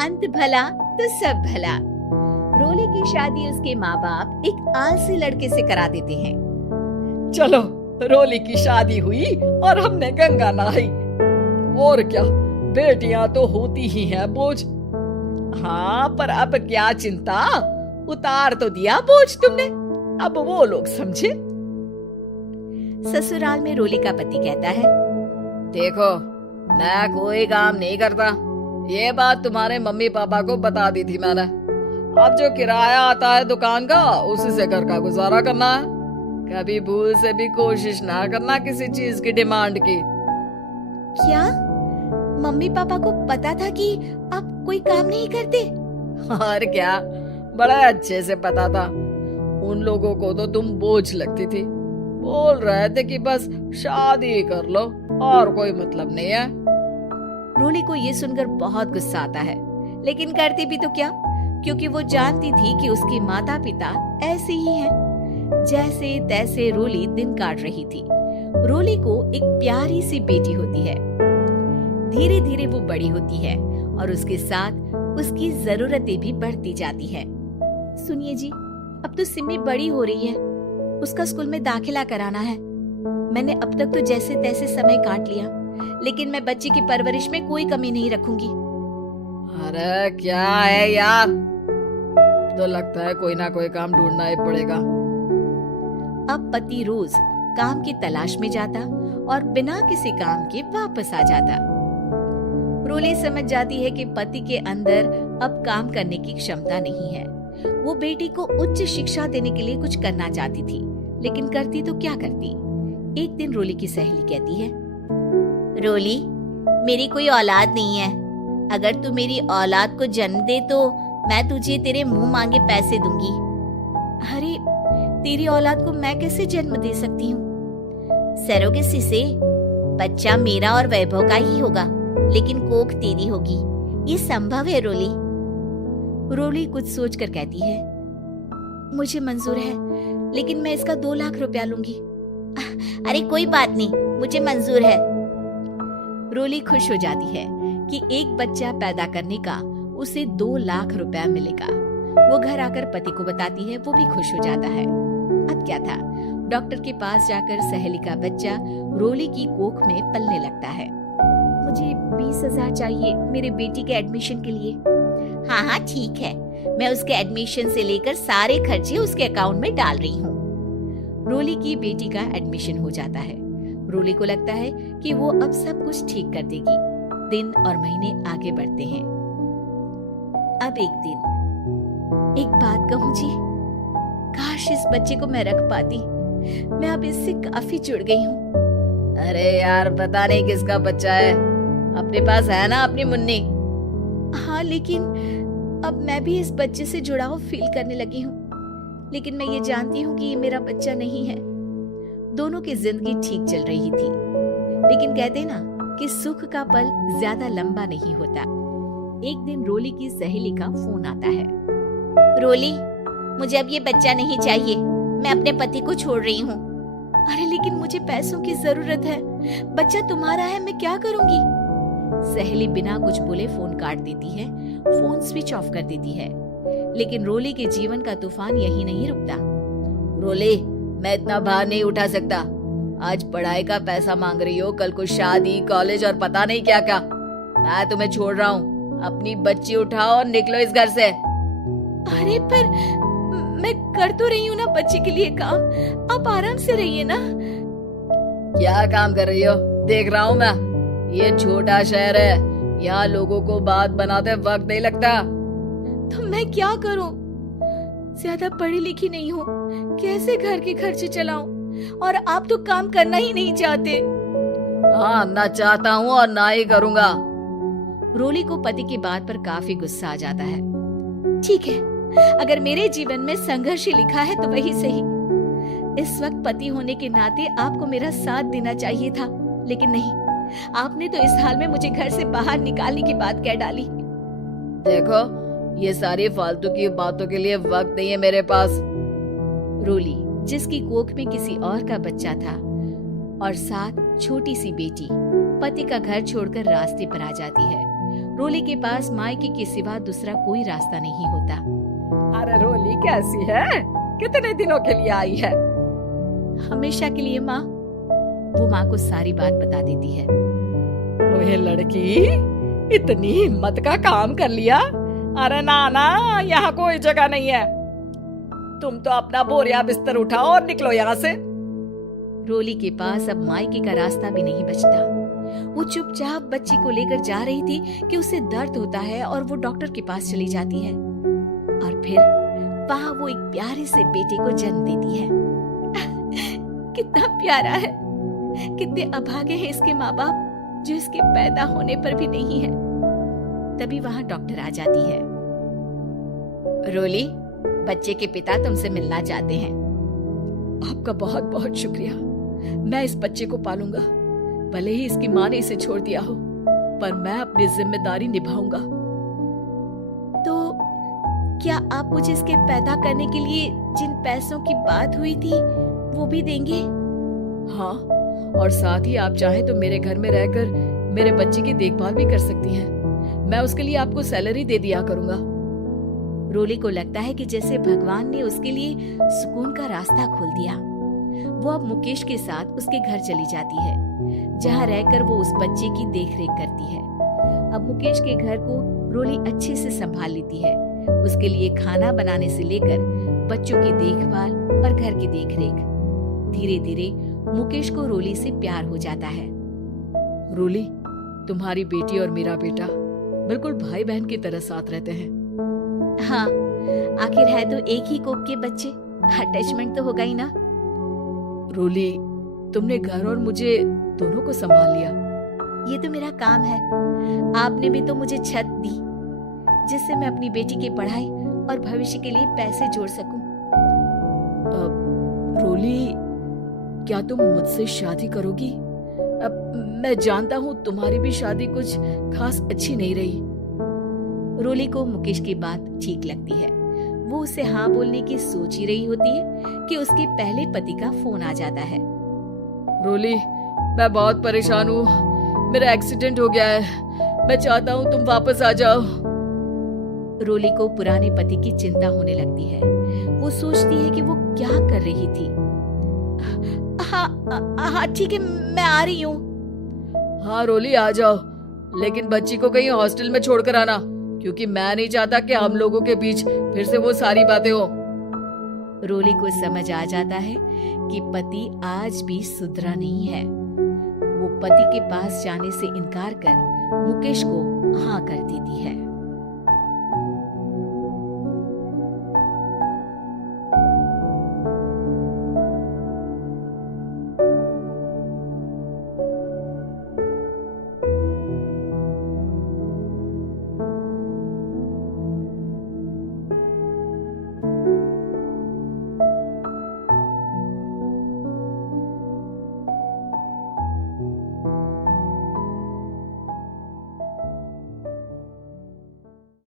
अंत भला तो सब भला। रोली की शादी उसके माँ बाप एक आलसी लड़के से करा देते हैं। चलो, रोली की शादी हुई और हमने गंगा नहाई। और क्या, बेटियां तो होती ही हैं बोझ। हाँ, पर अब क्या चिंता, उतार तो दिया बोझ तुमने, अब वो लोग समझे। ससुराल में रोली का पति कहता है, देखो, मैं कोई काम नहीं करता, ये बात तुम्हारे मम्मी पापा को बता दी थी मैंने। अब जो किराया आता है दुकान का, उसी से घर का गुजारा करना है। कभी भूल से भी कोशिश ना करना किसी चीज की डिमांड की। क्या मम्मी पापा को पता था कि आप कोई काम नहीं करते? और क्या, बड़ा अच्छे से पता था। उन लोगों को तो तुम बोझ लगती थी, बोल रहे थे कि बस शादी कर लो और कोई मतलब नहीं है। रोली को ये सुनकर बहुत गुस्सा आता है, लेकिन करती भी तो क्या, क्योंकि वो जानती थी कि उसके माता पिता ऐसे ही हैं। जैसे तैसे रोली दिन काट रही थी। रोली को एक प्यारी सी बेटी होती है। धीरे धीरे वो बड़ी होती है और उसके साथ उसकी जरूरतें भी बढ़ती जाती है। सुनिए जी, अब तो सिमी बड़ी हो रही है, उसका स्कूल में दाखिला कराना है। मैंने अब तक तो जैसे तैसे समय काट लिया, लेकिन मैं बच्ची की परवरिश में कोई कमी नहीं रखूंगी। अरे क्या है यार, तो लगता है कोई ना कोई काम ढूंढना ही पड़ेगा। अब पति रोज काम की तलाश में जाता और बिना किसी काम के वापस आ जाता। रोली समझ जाती है कि पति के अंदर अब काम करने की क्षमता नहीं है। वो बेटी को उच्च शिक्षा देने के लिए कुछ करना चाहती थी, लेकिन करती तो क्या करती। एक दिन रोली की सहेली कहती है, रोली, मेरी कोई औलाद नहीं है। अगर तू मेरी औलाद को जन्म दे तो मैं तुझे तेरे मुंह मांगे पैसे दूंगी। अरे, तेरी औलाद को मैं कैसे जन्म दे सकती हूँ? सरोगेसी से बच्चा मेरा और वैभव का ही होगा, लेकिन कोख तेरी होगी। ये संभव है रोली। रोली कुछ सोचकर कहती है, मुझे मंजूर है, लेकिन मैं इसका 2 लाख रुपया लूंगी। अरे कोई बात नहीं, मुझे मंजूर है। रोली खुश हो जाती है कि एक बच्चा पैदा करने का उसे 2 लाख रुपया मिलेगा। वो घर आकर पति को बताती है, वो भी खुश हो जाता है। अब क्या था, डॉक्टर के पास जाकर सहेली का बच्चा रोली की कोख में पलने लगता है। मुझे 20,000 चाहिए मेरे बेटी के एडमिशन के लिए। हाँ हाँ ठीक है, मैं उसके एडमिशन से लेकर सारे खर्चे उसके अकाउंट में डाल रही हूँ। रोली की बेटी का एडमिशन हो जाता है। रोली को लगता है कि वो अब सब कुछ ठीक कर देगी। दिन और महीने आगे बढ़ते हैं। अब एक दिन, एक बात कहूँ जी, काश इस बच्चे को मैं रख पाती। मैं अब इससे काफी जुड़ गई हूँ। अरे यार, पता नहीं किसका बच्चा है, अपने पास है ना अपनी मुन्नी। हाँ, लेकिन अब मैं भी इस बच्चे से जुड़ाव फील करने लगी हूँ, लेकिन मैं ये जानती हूँ कि ये मेरा बच्चा नहीं है। दोनों की जिंदगी ठीक चल रही थी, लेकिन कहते ना कि सुख का पल ज्यादा लंबा नहीं होता। एक दिन रोली की सहेली का फोन आता है। रोली, मुझे अब ये बच्चा नहीं चाहिए, मैं अपने पति को छोड़ रही हूँ। अरे लेकिन मुझे पैसों की जरूरत है, बच्चा तुम्हारा है, मैं क्या करूँगी? सहेली बिना कुछ बोले फोन काट देती है, फोन स्विच ऑफ कर देती है। लेकिन रोली के जीवन का तूफान यही नहीं रुकता। रोली, मैं इतना भार नहीं उठा सकता। आज पढ़ाई का पैसा मांग रही हो, कल को शादी, कॉलेज और पता नहीं क्या क्या। मैं तुम्हें छोड़ रहा हूँ, अपनी बच्ची उठाओ और निकलो इस घर से। अरे पर मैं कर तो रही हूँ ना बच्चे के लिए काम, आप आराम से रहिए ना। क्या काम कर रही हो? देख रहा हूँ मैं। ये छोटा शहर है, यहाँ लोगों को बात बनाते वक्त नहीं लगता। तो मैं क्या करूँ? ज्यादा पढ़ी लिखी नहीं हूँ, कैसे घर के खर्चे चलाऊं? और आप तो काम करना ही नहीं चाहते। हाँ, ना चाहता हूँ और ना ही करूँगा। रोली को पति की बात पर काफी गुस्सा आ जाता है। ठीक है, अगर मेरे जीवन में संघर्ष ही लिखा है तो वही सही। इस वक्त पति होने के नाते आपको मेरा साथ देना चाहिए था, लेकिन नहीं, आपने तो इस हाल में मुझे घर से बाहर निकालने की बात कह डाली। देखो, ये सारी फालतू की बातों के लिए वक्त नहीं है मेरे पास। रोली, जिसकी कोख में किसी और का बच्चा था और साथ छोटी सी बेटी, पति का घर छोड़कर रास्ते पर आ जाती है। रोली के पास मायके के सिवा दूसरा कोई रास्ता नहीं होता। अरे रोली कैसी है? कितने दिनों के लिए आई है? हमेशा के लिए माँ। वो माँ को सारी बात बता देती है। ओए लड़की, इतनी हिम्मत का काम कर लिया। अरे ना, यहाँ कोई जगह नहीं है। तुम तो अपना बोरिया बिस्तर उठाओ और निकलो यहाँ से। रोली के पास अब मायके का रास्ता भी नहीं बचता। वो चुपचाप बच्ची को लेकर जा रही थी कि उसे दर्द होता है और वो डॉक्टर के पास चली जाती है और फिर वहां वो एक प्यारे से बेटे को जन्म देती है। कितना प्यारा है, कितने अभागे हैं इसके माँ बाप जो इसके पैदा होने पर भी नहीं है। तभी वहां डॉक्टर आ जाती है। रोली, बच्चे के पिता तुमसे मिलना चाहते हैं। आपका बहुत बहुत शुक्रिया। मैं इस बच्चे को पालूंगा, भले ही इसकी माँ ने इसे छोड़ दिया हो, पर मैं अपनी जिम्मेदारी निभाऊंगा। तो क्या आप मुझे इसके पैदा करने के लिए जिन पैसों की बात हुई थी वो भी देंगे? हाँ, और साथ ही आप चाहें तो मेरे घर में रहकर मेरे बच्चे की देखभाल भी कर सकती हैं। मैं उसके लिए आपको सैलरी दे दिया करूंगा। रोली को लगता है कि जैसे भगवान ने उसके लिए सुकून का रास्ता खोल दिया। वो अब मुकेश के साथ उसके घर चली जाती है, जहाँ रहकर वो उस बच्चे की देखरेख करती है। अब मुकेश के घर को रोली अच्छे से संभाल लेती है। उसके लिए खाना बनाने से लेकर बच्चों की देखभाल और घर की देखरेख। धीरे धीरे मुकेश को रोली से प्यार हो जाता है। रोली, तुम्हारी बेटी और मेरा बेटा बिल्कुल भाई बहन की तरह साथ रहते हैं। हाँ, आखिर है तो एक ही कोख के बच्चे, अटैचमेंट तो होगा ही ना। रोली, तुमने घर और मुझे दोनों को संभाल लिया। ये तो मेरा काम है। आपने भी तो मुझे छत दी जिससे मैं अपनी बेटी की पढ़ाई और भविष्य के लिए पैसे जोड़ सकूं। रोली, क्या तुम मुझसे शादी करोगी? अब मैं जानता हूँ तुम्हारी भी शादी कुछ खास अच्छी नहीं रही। रोली को मुकेश की बात ठीक लगती है। वो उसे हाँ बोलने की सोच ही रही होती है कि उसके पहले पति का फोन आ जाता है। रोली, मैं बहुत परेशान हूँ। मेरा एक्सीडेंट हो गया है। मैं चाहता हूँ तुम वापस आ जाओ। रोली को पुराने पति की चिंता होने लगती है। वो सोचती है कि वो क्या कर रही थी। हाँ ठीक है, मैं आ रही हूँ। हाँ रोली, आ जाओ, लेकिन बच्ची को कहीं हॉस्टल में छोड़कर आना, क्योंकि मैं नहीं चाहता कि हम लोगों के बीच फिर से वो सारी बातें हो। रोली को समझ आ जाता है कि पति आज भी सुधरा नहीं है। वो पति के पास जाने से इनकार कर मुकेश को हाँ कर देती है।